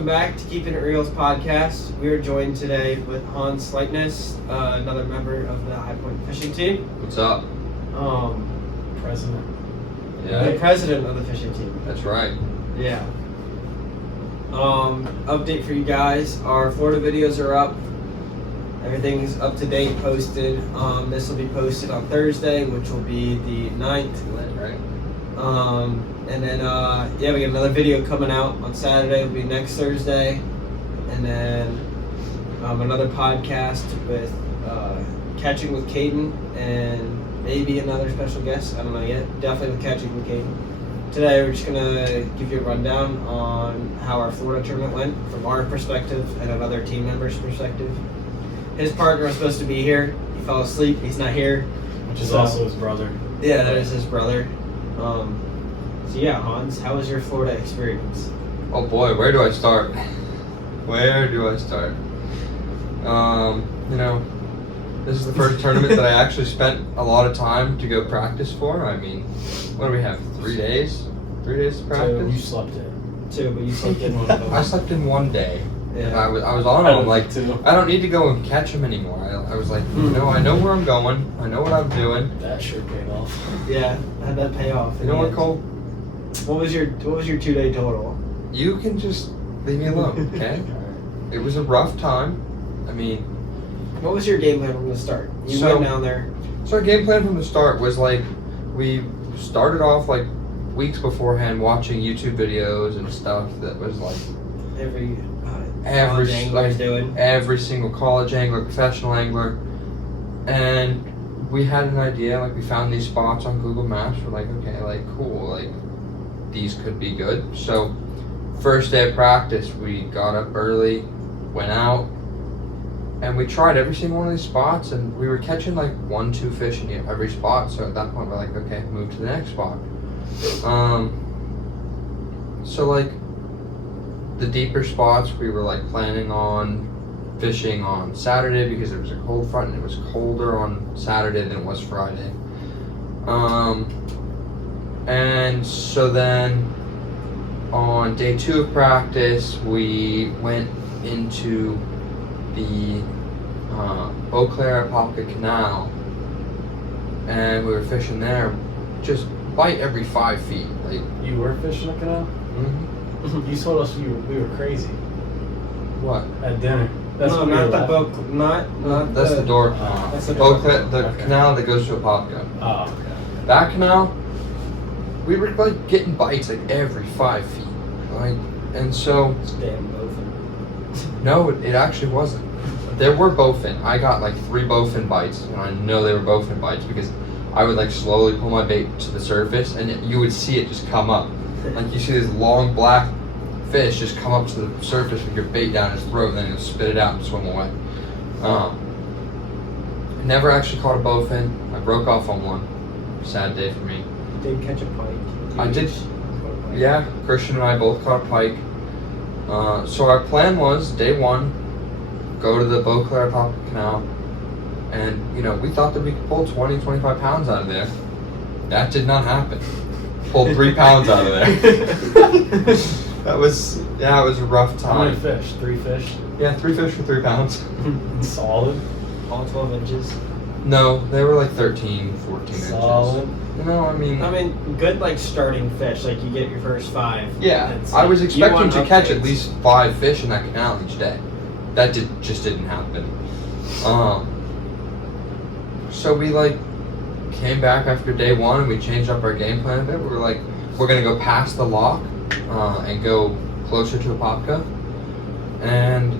welcome back to KeepinitREEL's podcast. We are joined today with Sleipnes, another member of the High Point fishing team. What's up? President. Yeah. The president of the fishing team. That's right. Yeah. Update for you guys. Our Florida videos are up. Everything is up to date, posted. This will be posted on Thursday, which will be the 9th. Right. And then, we got another video coming out on Saturday. It'll be next Thursday. And then another podcast with Catching with Hayden and maybe another special guest. I don't know yet. Definitely with Catching with Hayden. Today we're just going to give you a rundown on how our Florida tournament went from our perspective and another team member's perspective. His partner was supposed to be here. He fell asleep. He's not here. Which is also his brother. Yeah, that is his brother. So yeah, Hans, how was your Florida experience? Oh boy, where do I start? This is the first tournament that I actually spent a lot of time to go practice for. I mean, what do we have? 3 days? 3 days of practice? You slept in. 2, but you slept in one of them. I slept in 1 day. Yeah. I was on them. I'm like, I don't need to go and catch them anymore. I was like, I know where I'm going. I know what I'm doing. That sure paid off. Yeah, how'd that pay off? You know what, Cole? What was your 2-day total? You can just leave me alone, okay? It was a rough time. I mean, what was your game plan from the start? You went down there. So our game plan from the start was like, we started off like weeks beforehand watching YouTube videos and stuff that was like Every single college angler, professional angler, and we had an idea. Like we found these spots on Google Maps. We're like, okay, like cool, like these could be good. So first day of practice, we got up early, went out, and we tried every single one of these spots, and we were catching like 1-2 fish in every spot. So at that point, we're like, okay, move to the next spot. So like the deeper spots, we were like planning on fishing on Saturday because there was a cold front and it was colder on Saturday than it was Friday. And so then on day 2 of practice, we went into the Eau Claire Apopka Canal, and we were fishing there, just bite every 5 feet. Like you were fishing the canal? Mm-hmm. You told us we were crazy. What? At dinner. That's no, not the boat. Not that's the door. That's the Eau Claire, the canal that goes to Apopka. Oh, okay. That canal, we were like getting bites like every 5 feet, like, and so. Damn bowfin. No, it actually wasn't. There were bowfin. I got like 3 bowfin bites, and I know they were bowfin bites because I would like slowly pull my bait to the surface, and you would see it just come up. Like you see this long black fish just come up to the surface with your bait down his throat, and then he'll spit it out and swim away. I never actually caught a bowfin. I broke off on one. Sad day for me. You did catch a pike. I did. Yeah, Christian and I both caught a pike. So our plan was day 1, go to the Eau Claire Apopka Canal, and we thought that we could pull 20-25 pounds out of there. That did not happen. Pulled 3 pounds out of there. It was a rough time. How many fish? 3 fish? Yeah, 3 fish for 3 pounds. Solid? All 12 inches? No, they were like 13, 14 Solid. inches. I mean, good like starting fish, like you get your first 5. Yeah, I was expecting to catch at least 5 fish in that canal each day. That just didn't happen. So we came back after day 1 and we changed up our game plan a bit. We were like, we're gonna go past the lock and go closer to Apopka, and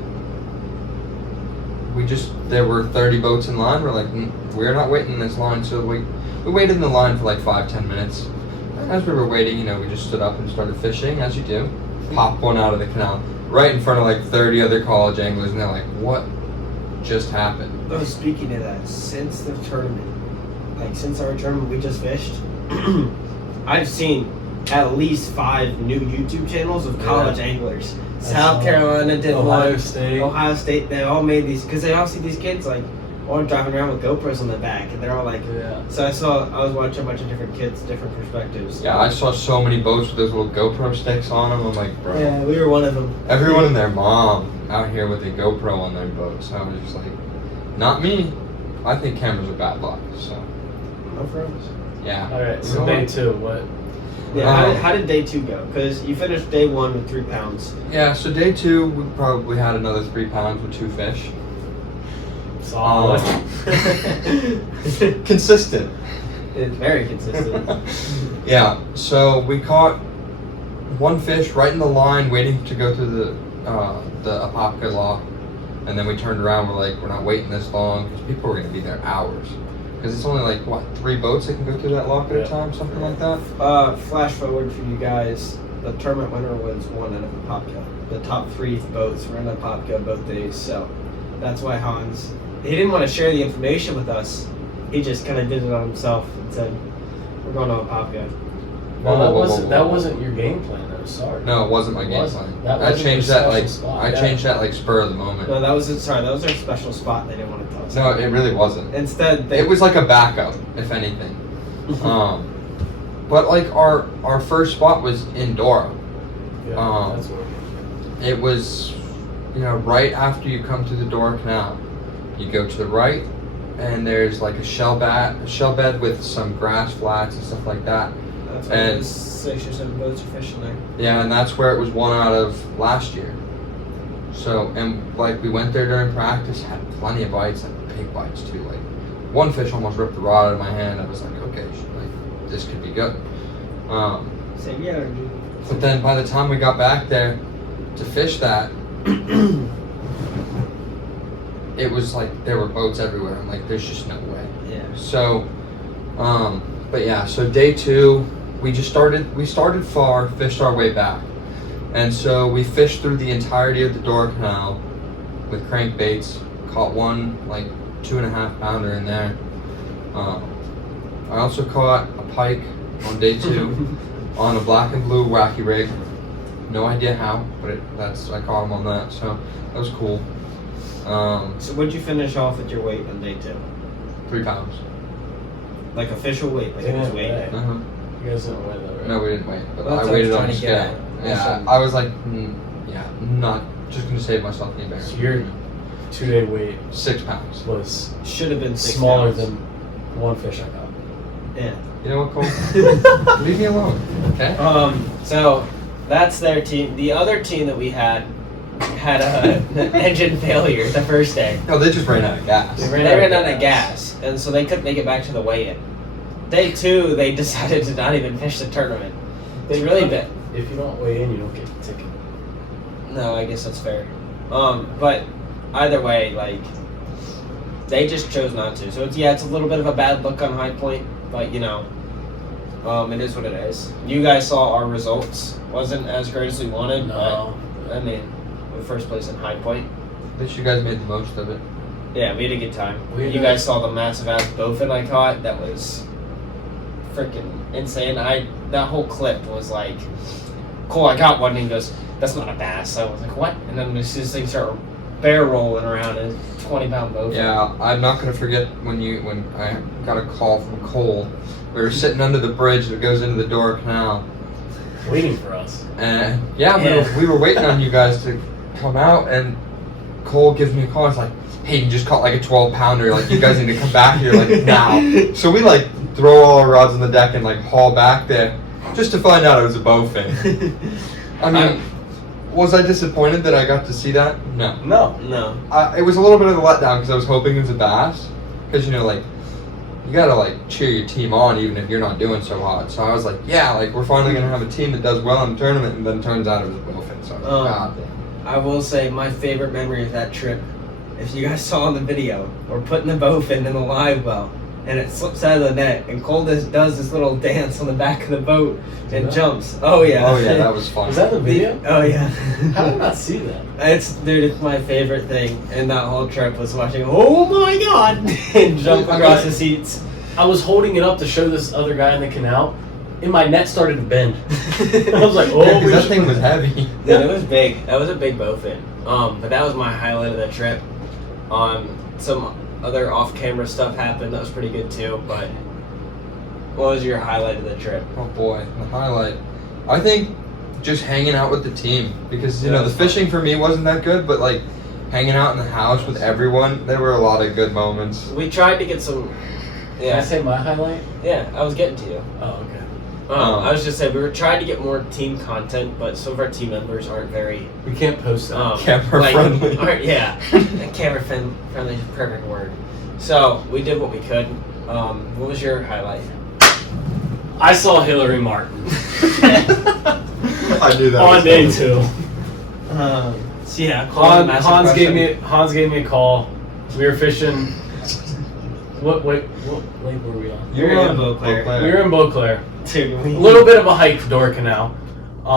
there were 30 boats in line. We're like, we're not waiting in this line. So we waited in the line for like 5-10 minutes. And as we were waiting, we just stood up and started fishing, as you do. Popped one out of the canal right in front of like 30 other college anglers, and they're like, what just happened? Oh, speaking of that, since the tournament, since our tournament we just fished, I've seen at least 5 new YouTube channels of college anglers. South Carolina did Ohio one. State. Ohio State. They all made these because they all see these kids or driving around with GoPros on the back, and they're all like, Yeah. So I was watching a bunch of different kids, different perspectives. Yeah, I saw so many boats with those little GoPro sticks on them. I'm like, bro. Yeah, we were one of them. Everyone and their mom out here with a GoPro on their boats. I was just like, not me. I think cameras are bad luck. So No froze. yeah. All right. You So know day what? 2, what? Yeah, how did day 2 go? Because you finished day 1 with 3 pounds. Yeah. So day 2, we probably had another 3 pounds with 2 fish. Solid. Consistent. It's very consistent. Yeah. So we caught 1 fish right in the line, waiting to go through the Apopka lock, and then we turned around. We're like, we're not waiting this long because people are going to be there hours. Because it's only like, what, 3 boats that can go through that lock at a time, something like that? Flash forward for you guys. The tournament winner was one out of Apopka. The top 3 boats were in Apopka both days, so that's why Hans, he didn't want to share the information with us. He just kind of did it on himself and said, we're going to Apopka. No, that wasn't your game plan, though. Sorry. No, it wasn't my game Wasn't. plan. That I wasn't changed your that like special spot. I Yeah. changed that like spur of the moment. No, that was our special spot they didn't want to tell us. No, it really wasn't. Instead, It was like a backup, if anything. But like our first spot was in Dora. Yeah, that's what It was, right after you come through the Dora Canal. You go to the right, and there's like a shell bed with some grass flats and stuff like that. That's why and- there's 6 or 7 boats are fishing there. Yeah, and that's where it was won out of last year. So, and like we went there during practice, had plenty of bites, like big bites too. Like 1 fish almost ripped the rod out of my hand. I was like, okay, like this could be good. Same energy. But then by the time we got back there to fish that, it was like there were boats everywhere. I'm like, there's just no way. Yeah. So, but yeah, so day 2, we started far, fished our way back. And so we fished through the entirety of the Dora Canal with crankbaits, caught 1 like 2.5 pounder in there. I also caught a pike on day 2 on a black and blue wacky rig. No idea how, but I caught him on that, so that was cool. So what'd you finish off with your weight on day 2? 3 pounds. Like official weight, like it was weight. Right. Uh-huh. You guys didn't weigh that, right? No, we didn't wait, but Well, that's I what I was waited on trying the to get scale. at. Yeah, Awesome. I was like, not just gonna save myself the So embarrassment. your 2-day weight 6 pounds. was Should have been 6 smaller pounds. than 1 fish I caught. Yeah. You know what, Cole? Leave me alone, okay? So that's their team. The other team that we had a engine failure the first day. No, they just ran out of gas. They They ran out of gas, and so they couldn't make it back to the weigh-in. Day 2, they decided to not even fish the tournament. It's really bad. If you don't weigh in, you don't get the ticket. No, I guess that's fair. But either way, like, they just chose not to. So it's a little bit of a bad look on High Point, but it is what it is. You guys saw our results. Wasn't as great as we wanted, No. but I mean, we're first place in High Point. At least you guys made the most of it. Yeah, we had a good time. We had You a- guys saw the massive ass bowfin I caught. That was freaking insane. That whole clip was like, Cole, I got one, and he goes, that's not a bass. I was like, what? And then this thing started bear rolling around a 20-pound bowfin. Yeah, I'm not gonna forget when I got a call from Cole. We were sitting under the bridge that goes into the Dora Canal, Waiting for us. and Yeah. we were waiting on you guys to come out, and Cole gives me a call. It's like, hey, you just caught like a 12-pounder. Like, you guys need to come back here like now. So we like throw all our rods on the deck and like haul back there, just to find out it was a bowfin. I mean, was I disappointed that I got to see that? No. No. It was a little bit of a letdown because I was hoping it was a bass. Because, like, you gotta, like, cheer your team on even if you're not doing so hot. So I was like, yeah, like, we're finally gonna have a team that does well in the tournament, and then it turns out it was a bowfin. So I was like, God damn. I will say my favorite memory of that trip, if you guys saw in the video, we're putting the bowfin in the live well, and it slips out of the net, and Cole does this little dance on the back of the boat and Yeah. jumps. Oh yeah. Oh, yeah, that was fun. Was that the video? Oh yeah. How did I not see that? It's my favorite thing in that whole trip was watching. Oh my god! and jump across the seats. I was holding it up to show this other guy in the canal, and my net started to bend. I was like, oh, Yeah, 'cause that thing was heavy. Yeah, it was big. That was a big bowfin. But that was my highlight of the trip. other off-camera stuff happened. That was pretty good too. But what was your highlight of the trip? Oh boy, the highlight. I think just hanging out with the team because you know the fishing for me wasn't that good, but like hanging out in the house with everyone, there were a lot of good moments. We tried to get some. Can I say my highlight? Yeah, I was getting to you. Oh, okay. I was just saying we were trying to get more team content, but some of our team members aren't very We can't post that. Camera friendly. Camera friendly is the perfect word. So we did what we could. What was your highlight? I saw Hillary Martin I knew that. on day 2. So yeah, Hans gave me a call. We were fishing. What lake were we on? You were in Beauclair. We were in Beauclair. Dude, A little bit of a hike for Dora Canal.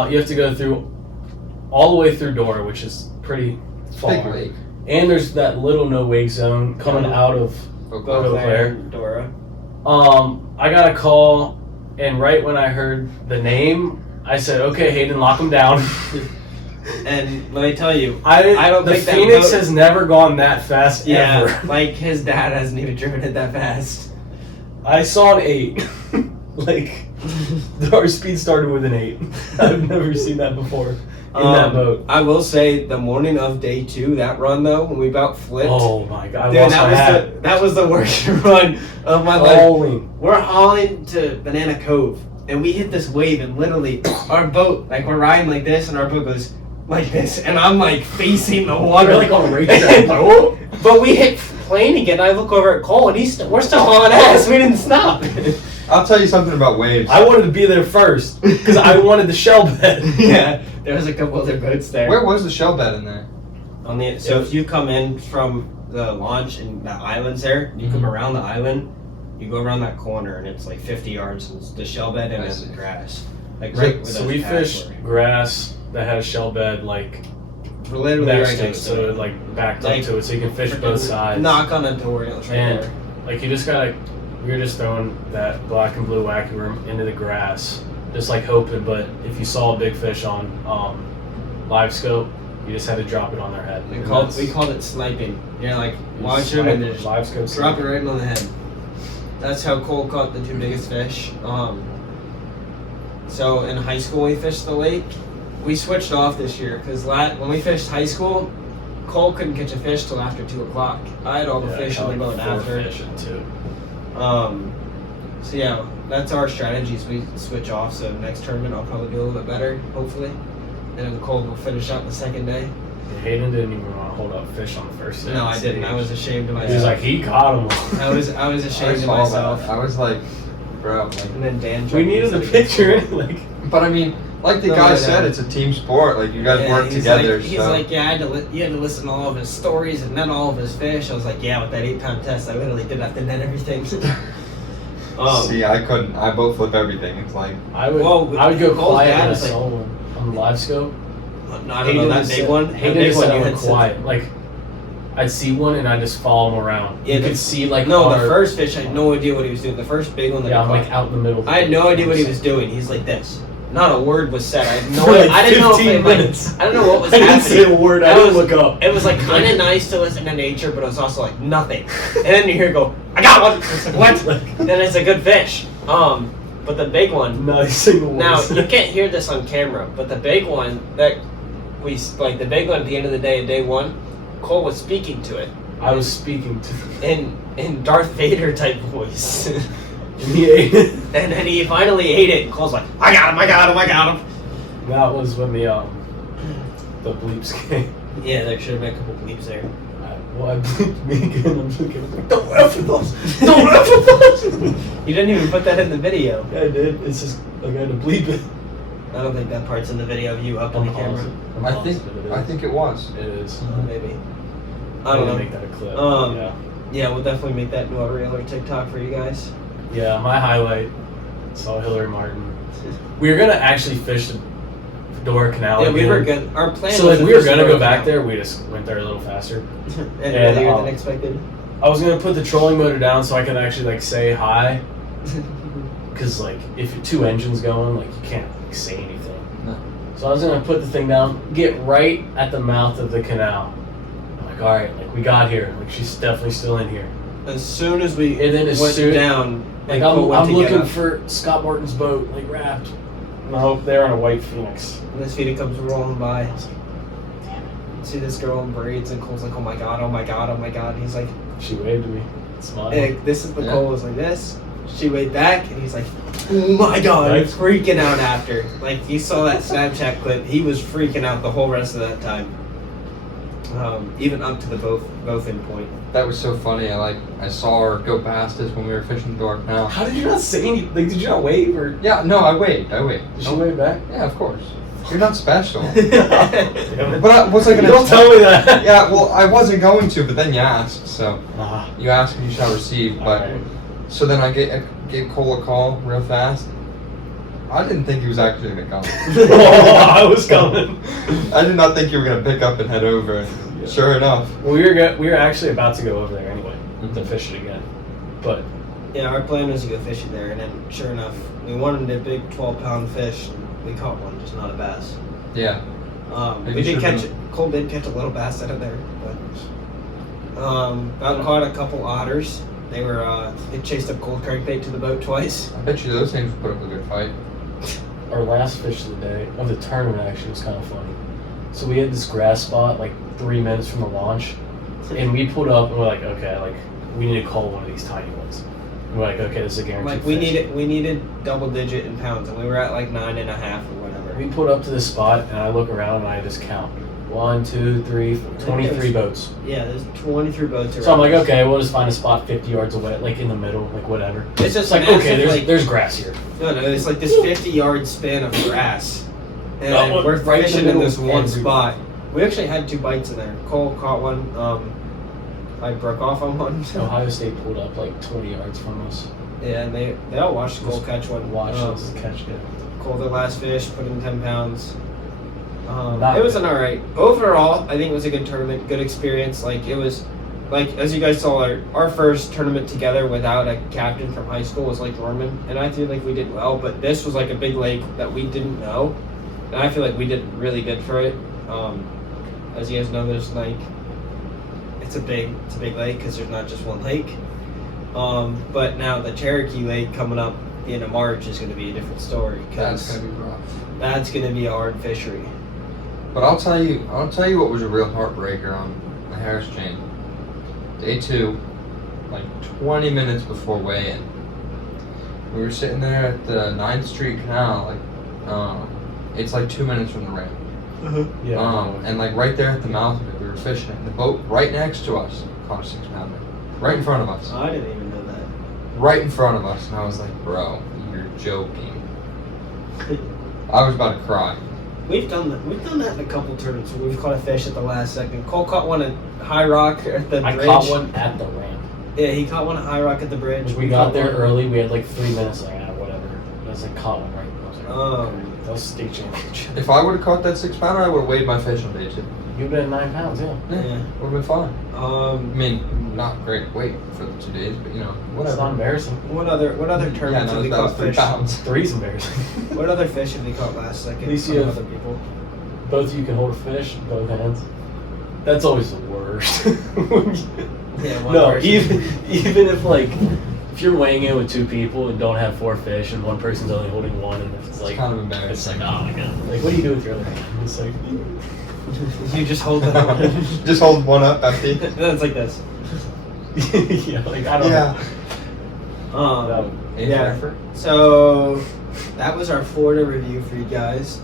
You have to go through all the way through Dora, which is pretty far. Big lake. And there's that little no wake zone coming out of Beauclair, Dora. I got a call, and right when I heard the name, I said, "Okay, Hayden, lock him down." And let me tell you, I don't think the that Phoenix boat- has never gone that fast ever. like his dad hasn't even driven it that fast. I saw an 8. Like, our speed started with an 8. I've never seen that before in that boat. I will say the morning of day 2, that run though, when we about flipped. Oh my god! Dude, that was the worst run of my life. Hauling. We're hauling to Banana Cove, and we hit this wave, and literally our boat, like we're riding like this, and our boat goes like this, and I'm like facing the water, We're like on a racetrack. But we hit plane again. I look over at Cole, and we're still hauling ass. We didn't stop. I'll tell you something about waves. I wanted to be there first because I wanted the shell bed. Yeah, there was a couple other boats there. Where was the shell bed in there? So if you come in from the launch and the islands there, you come around the island, you go around that corner, and it's like 50 yards, and it's the shell bed and then the grass. Like right where So those we paths fished were. grass that had a shell bed like We're literally next right to it, next so to it it. like backed Like, up to it, so you can fish both sides. Knock on a door, and it was right And there. like you just gotta, we were just throwing that black and blue wacky worm into the grass, just like hoping. But if you saw a big fish on live scope, you just had to drop it on their head. We called it sniping. You're like watch them and just live scope drop it right on the head. That's how Cole caught the 2 biggest fish. So in high school we fished the lake. We switched off this year because when we fished high school, Cole couldn't catch a fish till after 2 o'clock. I had all the fish in the boat after. Fish at 2. So yeah, that's our strategies. We switch off. So next tournament I'll probably do a little bit better, hopefully. And then Cole will finish out the second day. Hayden didn't even want to hold up fish on the first day. No, I didn't. I was ashamed of myself. He was like, he caught him. I was ashamed of saw myself. that. I was like, bro. Like, And then Dan. We needed a picture. Like, but I mean, like the guy said, it's a team sport. Like you guys work together. He's like, yeah, you had to listen to all of his stories and then all of his fish. I was like, yeah, with that 8-pound test, I literally did have to net everything. See, I couldn't. I both flip everything. It's like I would go quiet on on live scope. I don't know, that big one. Hayden just you went had quiet. Like, I'd see one and I'd just follow him around. Yeah, you could see like the first fish, I had no idea what he was doing. The first big one that I'm like out in the middle. I had no idea what he was doing. He's like this. Not a word was said. I had no For like idea. I didn't know 15 minutes. I don't know what was I happening. didn't say a word. I didn't look up. It was like kind of nice to listen to nature, but it was also like nothing. And then you hear it go, I got one. It's like, what? And it's a good fish. But the big one. Not a single word. Now you can't hear this on camera, but the big one that the big one at the end of the day, day 1, Cole was speaking to it. I was speaking to in Darth Vader type voice. And he ate it. And then he finally ate it, and Cole's like, I got him. That was when the bleeps came. Yeah, there should have been a couple bleeps there. I bleeped me again. I'm looking. Don't F with us. Don't F with us. You didn't even put that in the video. Yeah, I did. It's just I had to bleep it. I don't think that part's in the video of you up on the camera. I think it was. It is. Maybe. I don't know. Make that a clip. Yeah, we'll definitely make that into a reel or TikTok for you guys. Yeah, my highlight. Saw Hillary Martin. We were gonna actually fish the Fedora Canal. Yeah, again. we were good. Our plan. So was like to we were fish gonna the go Fedora back Canal. there. We just went there a little faster. and earlier than expected. I was gonna put the trolling motor down so I could actually like say hi. Cause like if you're 2 engines going, like you can't like, say anything. No. So I was gonna put the thing down, get right at the mouth of the canal. I'm like, all right, like we got here. Like she's definitely still in here. As soon as we And then went down, like and I'm Cole went to get looking up, for Scott Martin's boat, like wrapped. And I hope they're on a white Phoenix. and this Vita comes rolling by. I was like, damn it. See this girl in braids, and Cole's like, oh my god, oh my god, oh my god. And he's like, She waved to me. Smiled. hey, this is the Yeah. Cole was like this. She waved back, and he's like, oh my god, Right. he's freaking out after. Like, you saw that Snapchat clip, he was freaking out the whole rest of that time. Even up to the both end point. That was so funny. I saw her go past us when we were fishing the dark canal. How did you not say anything? Like, did you not wave or? Yeah, no, I waved. Did she wave back? Yeah, of course. You're not special. Damn it. But was I gonna? Don't tell me that. Yeah, well, I wasn't going to, but then you asked, so Ah, you ask and you shall receive. But alright. so then I gave Cole a call real fast. I didn't think he was actually gonna come. I was coming. I did not think you were gonna pick up and head over. Yeah. Sure enough. Well, we were actually about to go over there anyway to fish it again, but Yeah, our plan was to go fishing there, and then sure enough, we wanted a big 12-pound fish, and we caught one, just not a bass. Yeah. Maybe We did should've catch Cole did catch a little bass out of there, but about caught a couple otters. They were they chased up Cold crankbait to the boat twice. I bet you those things would put up a good fight. our last fish of the day, of the tournament actually, was kind of funny. So we had this grass spot like 3 minutes from the launch, and we pulled up and we're like, okay, like we need to call one of these tiny ones. And we're like, okay, this is a guaranteed Like we fish. needed double digit in pounds, and we were at like 9.5 or whatever. We pulled up to this spot and I look around and I just count 1, 2, 3, 4, 23 boats. Yeah, there's 23 boats around. So I'm like, okay, we'll just find a spot 50 yards away, like in the middle, like whatever. It's just Like, massive, okay, like, there's grass here. no, it's like this 50-yard span of grass, and Oh, we're right in the fishing in middle this of one every- spot. We actually had 2 bites in there. Cole caught one. I broke off on one. Ohio State pulled up like 20 yards from us. Yeah, and they all watched Cole catch one. Watch us catch it. Cole their last fish, put in 10 pounds. Not It was bad. an alright. Overall, I think it was a good tournament, good experience. Like, it was, like, as you guys saw, our first tournament together without a captain from high school was Lake Norman, and I feel like we did well, but this was like a big lake that we didn't know, and I feel like we did really good for it. As you guys know, there's like, it's a big lake because there's not just one lake. But now the Cherokee Lake coming up at the end of March is going to be a different story. That's 'cause gonna be rough. that's going to be a hard fishery. But I'll tell you what was a real heartbreaker on the Harris chain. Day 2, like 20 minutes before weigh-in. We were sitting there at the 9th Street Canal, like, it's like 2 minutes from the ramp. Yeah. And like right there at the mouth of it, we were fishing. And the boat right next to us caught a 6-pounder. Right in front of us. I didn't even know that. Right in front of us. And I was like, bro, you're joking. I was about to cry. We've done that. We've done that in a couple tournaments where we've caught a fish at the last second. Cole caught one at High Rock at the I bridge. caught one at the ramp. Yeah, he caught one at High Rock at the bridge. We got caught there one- early. We had like 3 minutes. Like, whatever. I was like, caught one right. I was like, Oh. okay. That was state championship. If I would have caught that 6-pounder, I would have weighed my fish on day 2. You've been 9 pounds, yeah. Yeah. Would have been fine. I mean, not great weight for the 2 days, but you know, It's not whatever. embarrassing. What other tournaments Yeah, have no, we that was caught 3 fish? pounds. 3's embarrassing. What other fish have we caught last second? At least you from have- other people. Both of you can hold a fish, both hands. That's always the worst. Yeah, one No, person. even if like if you're weighing in with 2 people and don't have 4 fish and one person's only holding 1, and if it's like kind of it's embarrassing. like, oh my god, like what do you do with your other hand? It's like You just hold that one. Just hold one up empty. Then it's like this. yeah, like I don't Yeah. know. Ain't Yeah. effort. So that was our Florida review for you guys.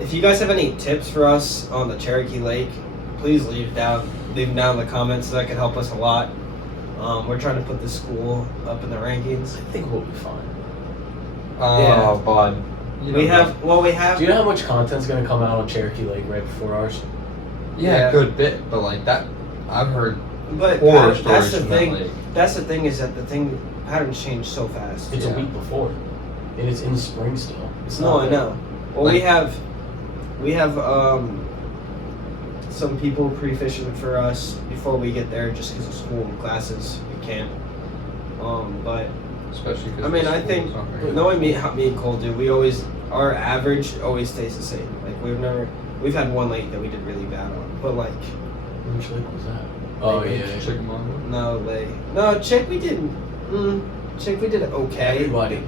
If you guys have any tips for us on the Cherokee Lake, please leave them down in the comments. That could help us a lot. We're trying to put the school up in the rankings. I think we'll be fine. Oh, Yeah. bud. You We don't have, well, we have. Do you know how much content's gonna come out on Cherokee Lake right before ours? Yeah, Yeah. a good bit, but like that, I've heard But horror that's stories the from thing. that lake. That's the thing is that the thing patterns change so fast. It's Yeah. a week before, and it's in the spring still. It's No, not I know. Well, we Like- have some people pre-fishing for us before we get there, just because of school and classes. We can't. But Especially because I mean, I think knowing how me and Cole do, our average always stays the same. Like we've had one lake that we did really bad on, but like Which lake was that? Oh yeah. Chickamauga. No, no, Chick we did. Chick we did okay. Everybody.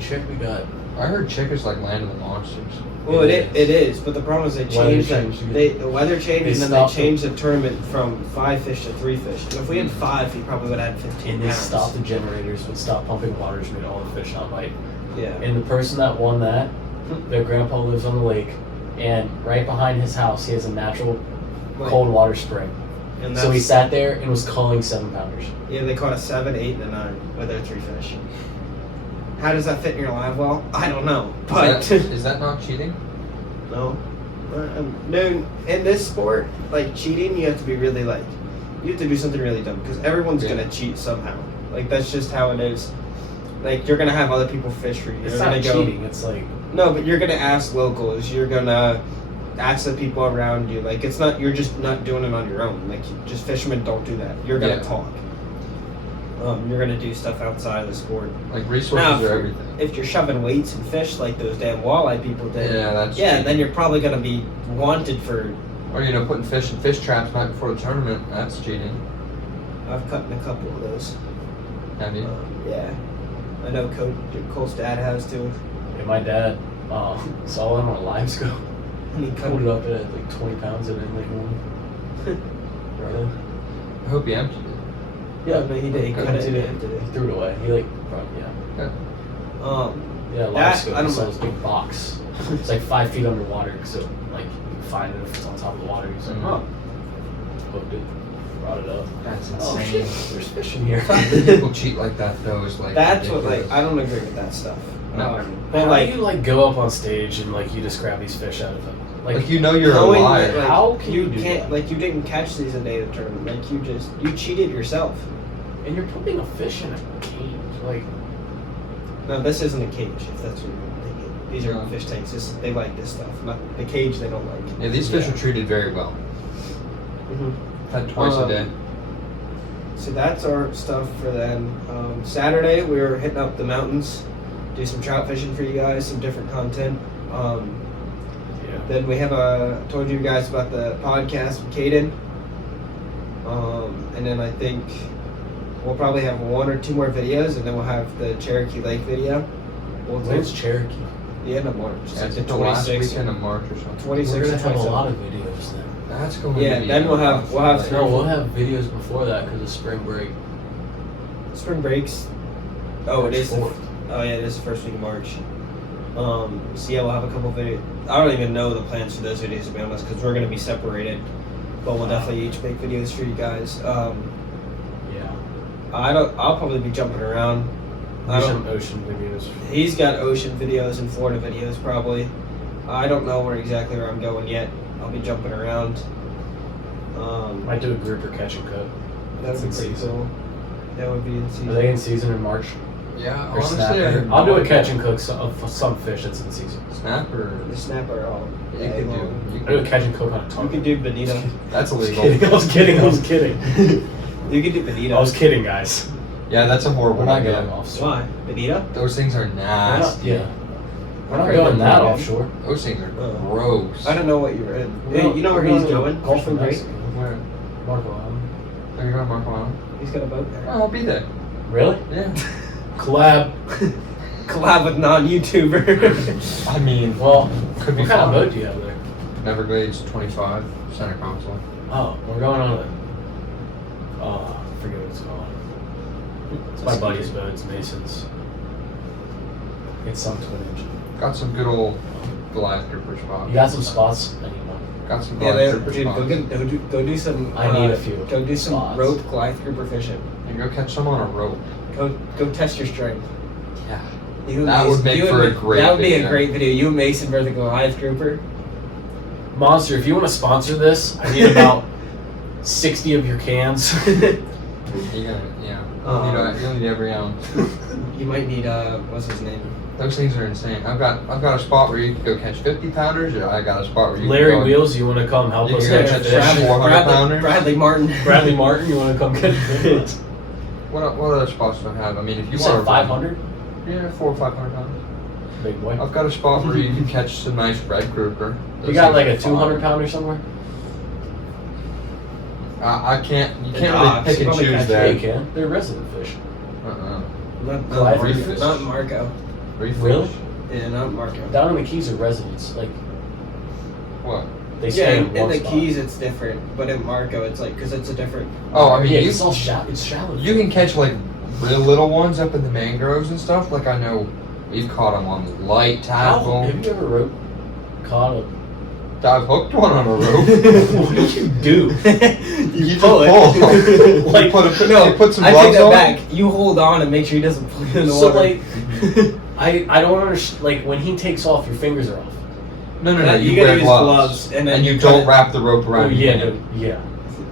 Chick we got. I heard Chick is like Land of the Monsters. Well, it is, but the problem is they changed the weather changed, and then they changed the tournament from 5 fish to 3 fish. If we had 5, he probably would have had 15 And they pounds. stopped the generators, would stop pumping water, which made all the fish not bite. Yeah. And the person that won that, their grandpa lives on the lake, and right behind his house, he has a natural cold water spring. And So he sat there and was culling 7-pounders. Yeah, they caught a 7, 8, and a 9 with their 3 fish. How does that fit in your live well? I don't know, but Is that not cheating? no. No, in this sport, like cheating, you have to be really you have to do something really dumb because everyone's gonna cheat somehow. Like that's just how it is. Like you're gonna have other people fish for you. It's You're not gonna cheating. It's like No, but you're gonna ask locals. You're gonna ask the people around you. Like it's not. You're just not doing it on your own. Like just fishermen don't do that. You're gonna talk. You're gonna do stuff outside of the sport. Like resources are everything. If you're shoving weights and fish like those damn walleye people did, that's then you're probably gonna be wanted for. Or putting fish in fish traps night before the tournament. That's cheating. I've cut in a couple of those. Have you? Yeah, I know Cole's dad has too. Yeah, my dad saw one on a live scope. And he cut Pulled it up at like 20 pounds and then like one. Really? I hope you emptied it. Yeah, but he did. He cut it He and emptied it. threw it away. He like, yeah, live That, scope. I don't He saw know. this big box. It's like 5 feet underwater, so like you can find it if it's on top of the water. He's like, hooked it, brought it up. That's Oh insane. shit, there's fish in here. The fact that people cheat like that though is like That's what ridiculous. I don't agree with that stuff. No. But How like do you go up on stage and like you just grab these fish out of them? Like you're a knowing liar. that, like, How can you do can't that? like you didn't catch these a day of the tournament. Like you cheated yourself. And you're putting a fish in a cage, like. No, this isn't a cage. If that's what you're thinking. These are No. fish tanks. They like this stuff. Not the cage. They don't like. Yeah, these fish are treated very well. Had twice a day. So that's our stuff for then. Saturday we were hitting up the mountains, do some trout fishing for you guys, some different content. Then we have told you guys about the podcast with Hayden. And then I think we'll probably have 1 or 2 more videos, and then we'll have the Cherokee Lake video. When's Cherokee? The end of March. Yeah, Like it's the last weekend of March or something. 26 We're gonna and have a 27. lot of videos then. That's going to Yeah, be then we'll have rough. No, we'll have videos before that because of spring break. Spring breaks. Oh, it is. March 4th. Oh yeah, it is the first week of March. So yeah, we'll have a couple videos. I don't even know the plans for those videos to be honest, because we're gonna be separated. But we'll definitely each make videos for you guys. Yeah. I'll probably be jumping around. There's some ocean videos. He's got ocean videos and Florida videos probably. I don't know exactly where I'm going yet. I'll be jumping around. Might do a grouper catch and cook. That would be pretty cool. That would be in Are season. they in season in March? Yeah, Or honestly, snapper? I'll do a catch and cook of some fish that's in season. Snapper. The snapper. You could do. I'll do a catch and cook on a You target. could do bonito. That's I was illegal. kidding. I was kidding. You could do bonito. I was kidding, guys. Yeah, that's a horrible We're not idea. going offshore. Why? Bonito? Those things are nasty. Yeah. We're not going that offshore. Those things are Oh. gross. I don't know what you were in. Hey, you know where he's going? Golfing break? Where? Marco Island. Are you going to Marco Island? He's got a boat Oh, there. I'll be there. Really? Yeah. Collab. Collab with non-YouTuber. I mean, Well, could be what kind of fun. boat do you have there? Everglades 25, center console. Oh, we're going on I forget what it's called. It's my buddy's boat. It's Mason's. It's some twin engine. Got some good old Goliath grouper spots. You got some spots? I need one. Got some Yeah, Goliath grouper dude, spots. go do some. I need a few Go do some spots. rope Goliath grouper fishing. And go catch some on a rope. Go test your strength. Yeah. You and That would make you and for a Ma- great That would be a video. great video. You and Mason versus the Goliath grouper. Monster, if you want to sponsor this, I need about 60 of your cans. Yeah. You'll need every ounce. You might need what's his name? Those things are insane. I've got a spot where you can go catch 50 pounders. Or I got a spot where you Larry can go. Wheels, you want to come help You us can catch catch fish? Bradley- 400 pounders? Bradley Martin. Bradley Martin, you want to come catch fish? What other spots do I have? I mean, if you, You want said 500? Yeah, 400 or 500 pounds. Big boy. I've got a spot where you can catch some nice red grouper. You Those got things like are a 200 fire. pounder somewhere? I can't. You can't dogs, really pick and probably choose catch Yeah, there. you can. They're resident fish. Not Reef fish. not Marco. Reef Really? fish? Yeah, not Marco. Down in the Keys are residents. Like What? they Yeah, stay in in one the spot. Keys it's different, but in Marco it's like because it's a different. Oh, I mean, Yeah, you, it's all shallow. It's shallow. you can catch like real little ones up in the mangroves and stuff. Like I know we've caught them on light tackle. Have you ever caught a? I've hooked one on a rope. What did you do? You just pull pull. it. Like you put some I gloves take that on. back. You hold on and make sure he doesn't pull you in the So water. like, I don't understand. Like when he takes off, your fingers are off. No, Yeah, you gotta wear use gloves, and then and you cut don't it- wrap the rope around Oh your yeah, hand. yeah.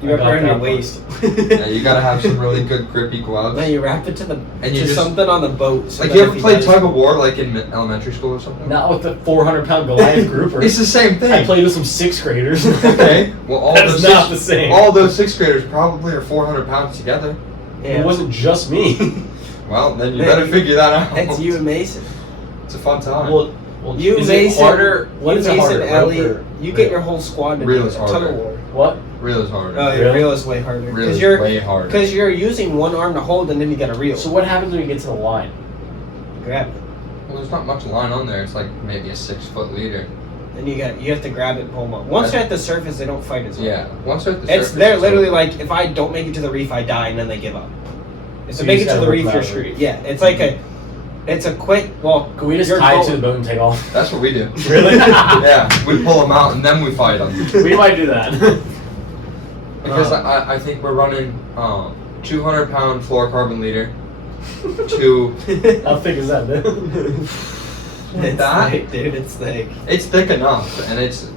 You wrap I got around your that waist. Yeah, you gotta have some really good grippy gloves. No, you wrap it to the And you to just- something on the boat. So Like that you if ever he played does- tug of war, like in elementary school or something? Not with the 400-pound Goliath grouper. It's the same thing. I played with some 6th graders. Okay, well all That's those not the same. all those 6th graders probably are 400 pounds together. It wasn't just me. Well, then you Man, better figure that out. It's you and Mason. It's a fun time. well, You, is Mason. it harder? What you, is it Mason, harder? Ellie. rope or You reel? get your whole squad to Reel do is it. Tug harder. of war. What? Reel is harder. Oh, yeah, Really? reel is way harder Reel because is you're way harder. because you're using one arm to hold and then you got to reel. So what happens when you get to the line? grab it, Well, there's not much line on there. It's like maybe a 6-foot leader. and you have to grab it and pull them up. Once they're at the surface, they don't fight as hard. Yeah. Once they're at the It's surface, they're literally over. like if I don't make it to the reef, I die, and then they give up. If So you you make it just to the gotta reef, rip you're them out of the screwed. Yeah, it's like it's a quick. Well, Can we just your tie it goal- to the boat and take off? That's what we do. Really? Yeah, we pull them out and then we fight them. We might do that. Because I think we're running 200-pound fluorocarbon leader to How thick is that, dude? It's that. thick, dude. It's thick. It's thick enough and it's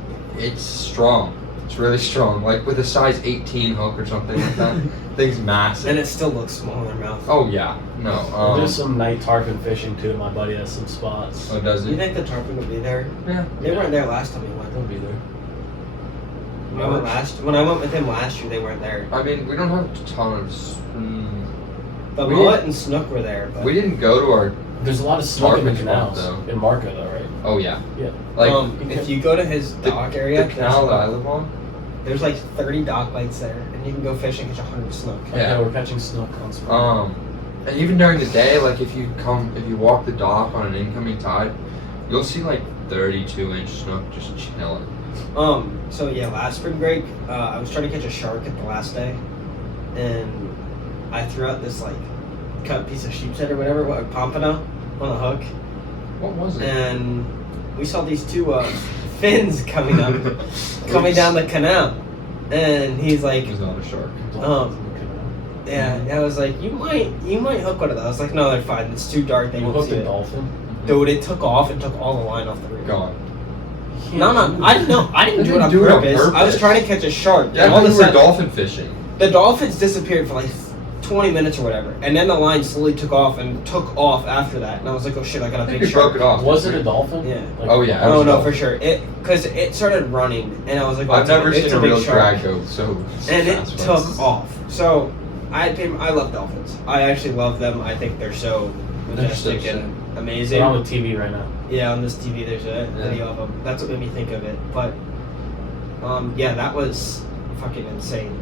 strong. It's really strong. Like with a size 18 hook or something like that. Thing's massive. And it still looks small in their mouth. Oh yeah, no. We'll do some night tarpon fishing too. My buddy has some spots. Oh, does You it? think the tarpon will be there? Yeah. They weren't there last time we went. They'll be there. When I went with him last year, they weren't there. I mean, we don't have a ton of. The We mullet and snook were there. But We didn't go to our. There's a lot of snook in the Tarpon canals. spot, though. In Marco, though, right? Oh yeah. Yeah. Like if you go to his dock area, the canal that I live on. there's like 30 dock lights there, and you can go fishing and catch 100 snook. Yeah. Okay, we're catching snook on spot. And even during the day, like if you walk the dock on an incoming tide, you'll see like 32-inch snook just chilling. So yeah, last spring break, I was trying to catch a shark at the last day, and I threw out this like cut piece of sheep's head or whatever, a pompano on the hook, What was it? and we saw these two fins coming up, coming down the canal, and he's like, It was not a shark. yeah, I was like, you might hook one of those. I was like, no, they're fine. It's too dark. They You won't hooked see a it. dolphin? Dude, it took off and took all the line off the reel. Gone. No, I didn't know. I didn't do it on do it on purpose. I was purpose. trying to catch a shark. Yeah, and all of we a were sudden, dolphin fishing. the dolphins disappeared for like 20 minutes or whatever, and then the line slowly took off after that. And I was like, oh shit, I got a I think big we broke shark. it off. Was it a dolphin? Yeah. Like, Oh yeah. Oh it was a no, dolphin. for sure. Because it started running, and I was like, oh, I've never it's seen a big real shark. drag go so. And it fast took once. off. So I love dolphins. I actually love them. I think they're so majestic They're so and amazing. They're on the TV right now. Yeah, on this TV, there's a video of them. That's what made me think of it. But, yeah, that was fucking insane.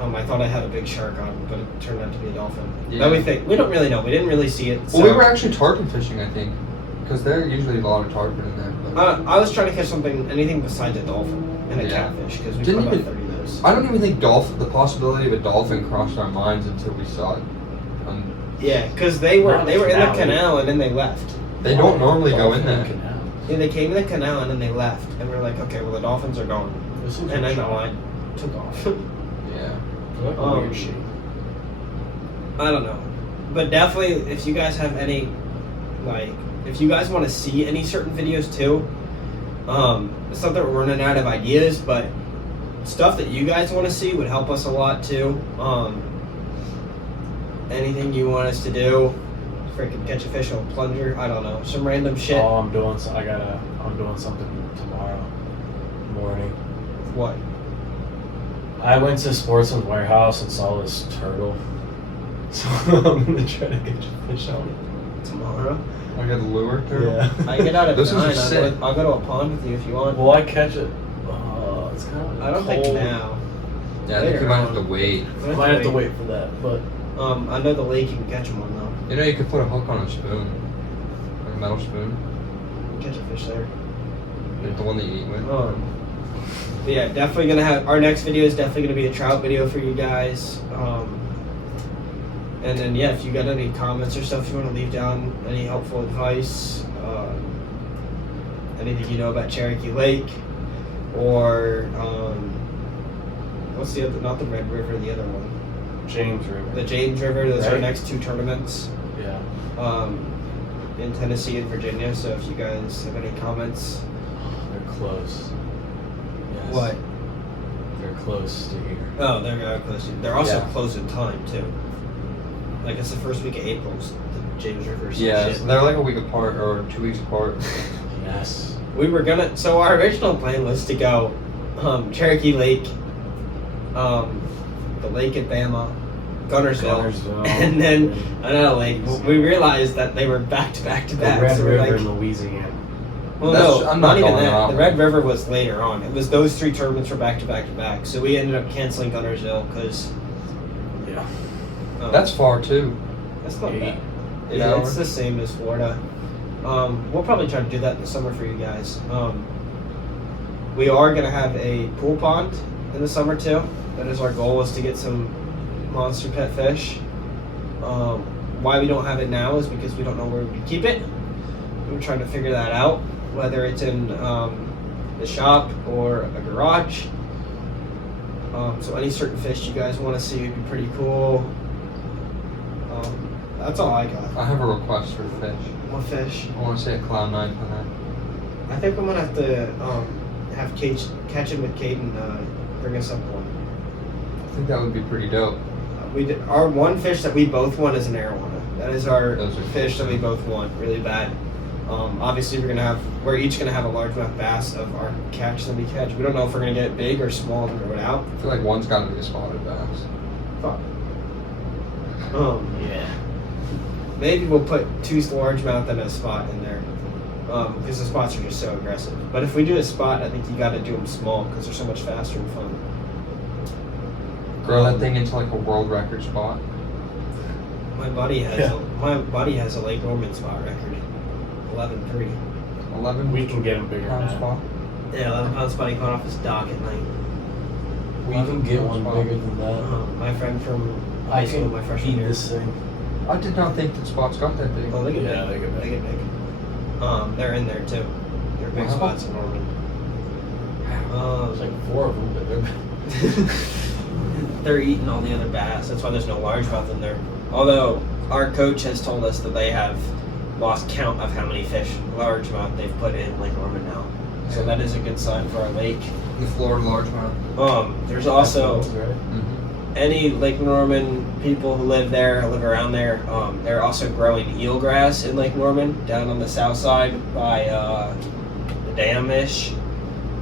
I thought I had a big shark on, but it turned out to be a dolphin. Yeah. We don't really know. We didn't really see it. Well, we were actually tarpon fishing, I think, because there are usually a lot of tarpon in there. But I was trying to catch anything besides a dolphin and a Yeah. catfish, because we Didn't caught about even- 30 of those. I don't even think the possibility of a dolphin crossed our minds until we saw it. Yeah, because they were Not in the canal. canal and then they left. They don't normally go in there. Canal. Yeah, they came in the canal and then they left, and we were like, okay, well the dolphins are gone, This seems and like then the a line took off. Yeah. like a weird shape. I don't know, but definitely if you guys have any, like, if you guys want to see any certain videos too, it's not that we're running out of ideas, but stuff that you guys want to see would help us a lot too. Anything you want us to do, freaking catch a fish with a plunger, I don't know, some random shit. Oh, I'm doing something tomorrow morning. What? I went to Sportsman's Warehouse and saw this turtle. So I'm gonna try to catch a fish on it. Tomorrow? I got the lure turtle. Yeah. I get out at Those 9. are sick. I'll go to a pond with you if you want. Will I catch it? It's kind of I don't think now. Yeah, I think you might have to wait. I might have to wait for that, but I know the lake you can catch them on though. You know, you could put a hook on a spoon, like a metal spoon, You can catch a fish there. like the one that you eat with. But yeah, definitely gonna have our next video is definitely gonna be a trout video for you guys. And then yeah, if you got any comments or stuff you want to leave down, any helpful advice, anything you know about Cherokee Lake, or what's the other? Not the Red River, the other one. James River. The James River. Those are our Right. next 2 tournaments. Yeah. In Tennessee and Virginia. So if you guys have any comments, They're close. Yes. what? They're close to here. Oh, they're close. They're also Yeah. close in time too. Like it's the first week of April. The James River. Yeah, Shit. so they're like a week apart or 2 weeks apart. Yes. We were gonna. So our original plan was to go Cherokee Lake, the lake at Bama, Gunnersville, and then another lake. We realized that they were back to back to The back. Red So we're River like, in Louisiana. well, That's- no, I'm not not even going that. out. The Red River was later on. It was those 3 tournaments were back to back to back. So we ended up canceling Gunnersville because Yeah. That's far too. that's not 8 bad. 8 Yeah, it's hours. the same as Florida. We'll probably try to do that in the summer for you guys. We are gonna have a pool pond in the summer too. That is our goal, is to get some monster pet fish. Why we don't have it now is because we don't know where we keep it. We're trying to figure that out, whether it's in the shop or a garage. So any certain fish you guys want to see would be pretty cool. That's all I got. I have a request for fish. What fish? I want to say a clown 9 for that. I think I'm gonna have to have catching with Caden bring us up one. I think that would be pretty dope. We did, our one fish that we both won is an arowana. That is our Those are fish that we both won really bad. Obviously we're each gonna have a largemouth bass of our catch that we catch. We don't know if we're gonna get it big or small to throw it out. I feel like one's got to be a spotted bass. Fuck. Yeah. Maybe we'll put 2 largemouth and a spot in there. Because the spots are just so aggressive. But if we do a spot, I think you got to do them small because they're so much faster and fun. Grow that thing into like a world record spot. My buddy has a Lake Norman spot record, 11.3. 11. We can get them bigger pound now. spot. Yeah, 11-pound spot he caught off his dock at night. We can get one bigger than that. My friend from I high school, can my freshman feed year. this thing. I did not think that spots got that big. Oh, they get Yeah, big. they get big. They get big. They're in there too. They're big Wow. spots in Norman. There's like 4 of them, but they're They're eating all the other bass. That's why there's no largemouth in there. Although our coach has told us that they have lost count of how many fish largemouth they've put in Lake Norman now. So that is a good sign for our lake. The Florida largemouth. There's also right? any Lake Norman people who live there, live around there. They're also growing eelgrass in Lake Norman down on the south side by the dam-ish.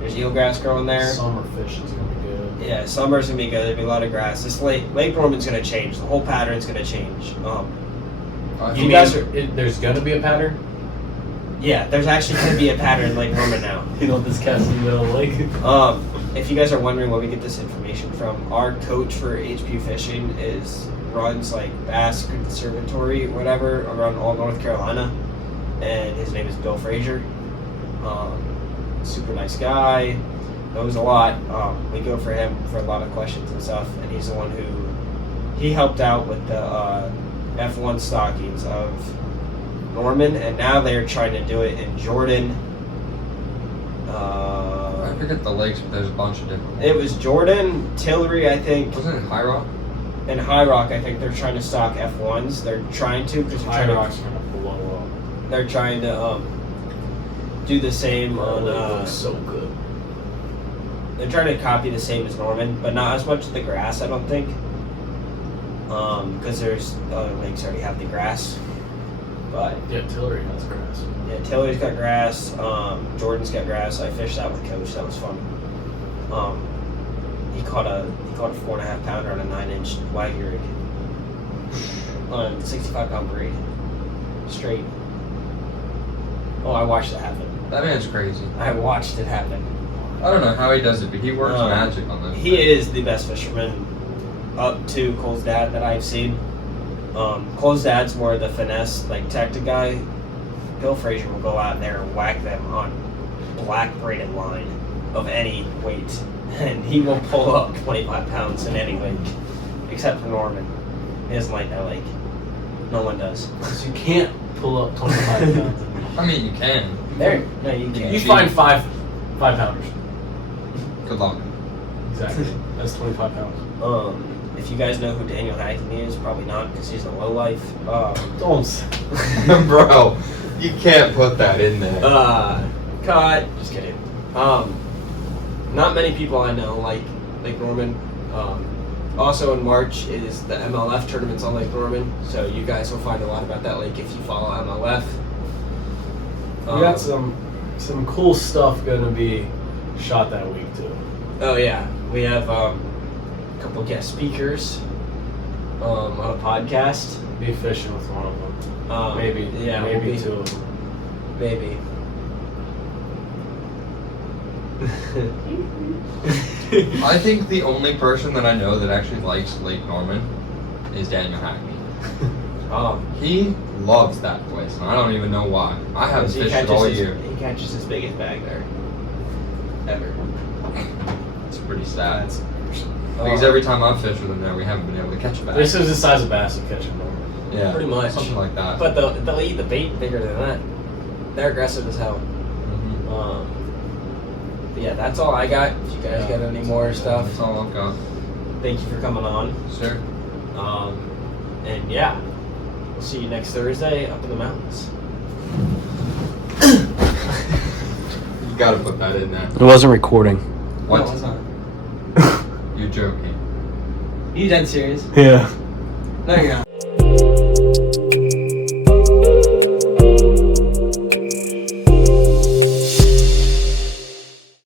There's eelgrass growing there. Summer fish is gonna be good. Yeah, summer's gonna be good. There'll be a lot of grass. This Lake Norman's gonna change. The whole pattern's gonna change. You guys there's gonna be a pattern? Yeah, there's actually gonna be a pattern in Lake Norman now. You know, this cast in the middle of the lake. If you guys are wondering where we get this information from, our coach for HP fishing runs like Bass Conservatory or whatever around all North Carolina, and his name is Bill Frazier. Super nice guy, knows a lot. We go for him for a lot of questions and stuff, and he's the one he helped out with the F1 stockings of Norman, and now they're trying to do it in Jordan. I forget the lakes, but there's a bunch of different ones. It was Jordan, Tillery, I think, Wasn't it High Rock? and High Rock. I think they're trying to stock F1s. They're trying to because High Rock's gonna blow up. they're trying to do the same Oh, it on. looks so good. They're trying to copy the same as Norman, but not as much of the grass, I don't think. Because there's other lakes already have the grass. But Yeah, Tillery has grass. yeah, Tillery's got grass. Jordan's got grass. I fished that with Coach. That was fun. He caught a 4.5 pounder on a 9-inch wagyu rig on a 65-pound braid, straight. Oh, I watched it happen. That man's crazy. I watched it happen. I don't know how he does it, but he works magic on those. He is the best fisherman up to Cole's dad that I've seen. Cole's dad's more the finesse, like tactic guy. Bill Frazier will go out there and whack them on black braided line of any weight, and he will pull up 25 pounds in any lake, except for Norman. He doesn't like that lake. No one does. Because you can't pull up 25 pounds. I mean, you can. There, no, you can't. You find 5 pounders. Good luck. Exactly. That's 25 pounds. If you guys know who Daniel Hackney is, probably not, because he's a lowlife. Don't say. Bro, you can't put that in there. Cut. Just kidding. Not many people I know like Norman. Also in March is the MLF tournaments on Lake Norman, so you guys will find a lot about that lake if you follow MLF. We got some cool stuff gonna be shot that week too. Oh yeah, we have a couple guest speakers on a podcast. Be fishing with one of them. Maybe. Yeah, Maybe we'll be, 2 of them. Maybe. I think the only person that I know that actually likes Lake Norman is Daniel Hackney. He loves that place, and I don't even know why. I haven't fished it all year. He catches his biggest bag there. Ever. It's pretty sad. Because every time I've fished with him there, we haven't been able to catch a bag. This is the size of bass you catch in Norman. Yeah, pretty much. Something like that. But they'll eat the bait bigger than that. They're aggressive as hell. But yeah, that's all I got. If you guys got any more stuff, That's all I've got. thank you for coming on. Sure. And yeah, we'll see you next Thursday up in the mountains. You gotta put that in there. It wasn't recording. What? No, it's not. You're joking. You dead serious? Yeah. No, you're not.